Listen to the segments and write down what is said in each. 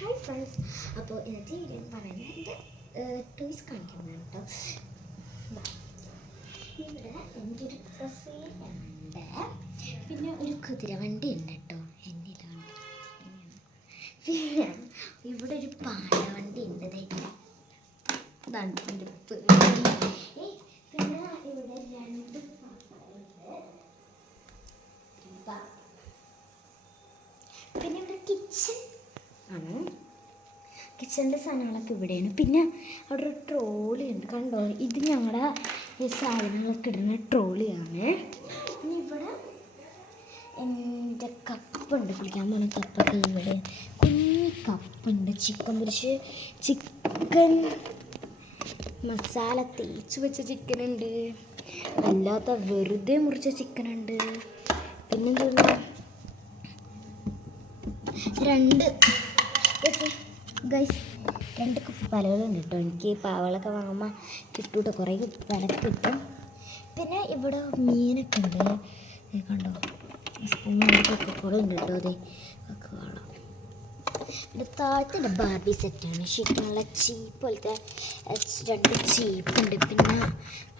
Hi friends, അപ്പോൾ ഇന്നത്തെ video എന്ന് പറയുന്നത് എൻ്റെ ടോയ്സ് കാണിക്കുന്നതാണ് കേട്ടോ. ഇവിടെ എൻ്റെ ഒരു കസേരയുണ്ട്, പിന്നെ ഒരു കുതിരവണ്ടി ഉണ്ട് കേട്ടോ എന്നിലാണ്. പിന്നെ ഇവിടെ ഒരു പാലവണ്ടി ഉണ്ട്, ഇതാണ് എൻ്റെ പിന്നെ ഇവിടെ രണ്ട് പിന്നെ ഇവിടെ കിച്ചൺ ആണ്. കിച്ചണിൻ്റെ സാധനങ്ങളൊക്കെ ഇവിടെയാണ്. പിന്നെ അവിടെ ഒരു ട്രോളി ഉണ്ട്, കണ്ടോ? ഇത് ഞങ്ങളുടെ ഈ സാധനങ്ങളൊക്കെ ഇടുന്ന ട്രോളിയാണ്. പിന്നെ ഇവിടെ എൻ്റെ കപ്പുണ്ട്, കുളിക്കാൻ പോകുന്ന കപ്പൊക്കെ ഇവിടെ. കുഞ്ഞി കപ്പുണ്ട്, ചിക്കൻ പൊരിച്ച്, ചിക്കൻ മസാല തേച്ച് വെച്ച ചിക്കനുണ്ട്, അല്ലാത്ത വെറുതെ മുറിച്ച ചിക്കനുണ്ട്. പിന്നെന്താ രണ്ട് കുപ്പി പലകളുണ്ട് കേട്ടോ. എനിക്ക് പാവകളൊക്കെ വാങ്ങുമ്പോൾ കിട്ടൂട്ടോ, കുറേ വിലക്ക് കിട്ടും. പിന്നെ ഇവിടെ മീനൊക്കെ ഉണ്ട്, കണ്ടോ? സ്പൂണൊക്കെ കുറേ ഉണ്ട് കേട്ടോ. അതെ ഒക്കെ വേണം. പിന്നെ താഴത്തെ ബാർബി സെറ്റാണ്, ശരിക്കുള്ള ചീപ്പ് പോലത്തെ രണ്ട് ചീപ്പുണ്ട്. പിന്നെ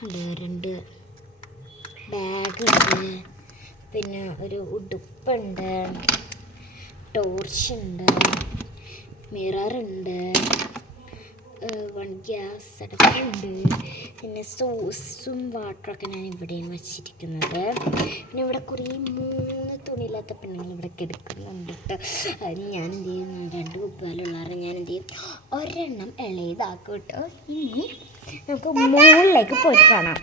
ഉണ്ട് രണ്ട് ബാഗുണ്ട്, പിന്നെ ഒരു ഉടുപ്പുണ്ട്, ടോർച്ചുണ്ട്, മിററുണ്ട്, ഗ്യാസ് അടപ്പുണ്ട്. പിന്നെ സോസും വാട്ടറൊക്കെ ഞാൻ ഇവിടെയാണ് വെച്ചിരിക്കുന്നത്. പിന്നെ ഇവിടെ കുറേ 3 തുണിയില്ലാത്ത പെണ്ണുങ്ങൾ ഇവിടെ കിടക്കുന്നുണ്ട് കേട്ടോ. ഞാൻ എന്ത് ചെയ്യും, 2 കുപ്പികളുള്ളവരെ ഞാൻ എന്ത് ചെയ്യും, ഒരെണ്ണം ഇളയതാക്കും കേട്ടോ. ഇനി നമുക്ക് മുകളിലേക്ക് പോയിട്ട് കാണാം.